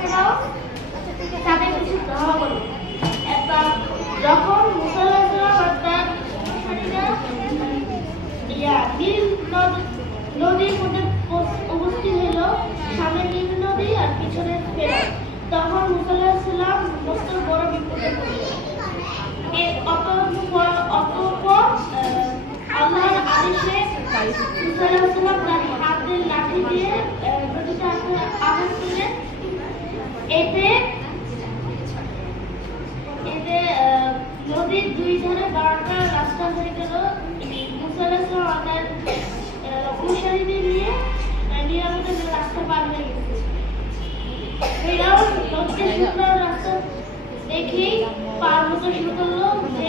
ফেরাও তাদের কিছু ধাওয়া করলো। যখন মুসা আলাইহিস সালাম আর তার অনুসারীরা নীল নদীর মধ্যে উপস্থিত হলো, সামনে নীল নদী আর পিছনে ফেরাও, তখন মুসা আলাইহিস সালাম মস্ত বড় বিপদে পড়লেন। অতঃপর আল্লাহর আদেশে মুসা আলাইহিস সালাম তার হাতের লাঠি দিয়ে নদীতে আঘাত করলেন। এতে নদীর দুই ধারে 12টা রাস্তা হয়ে গেল। মুসা আলাইহিস সালাম তার অনুসারীদের নিয়ে নিরাপদে রাস্তা পার হয়ে গেছে। ফেরাউন নদীতে শুকনো রাস্তা দেখেই পার হতে শুরু করলো যে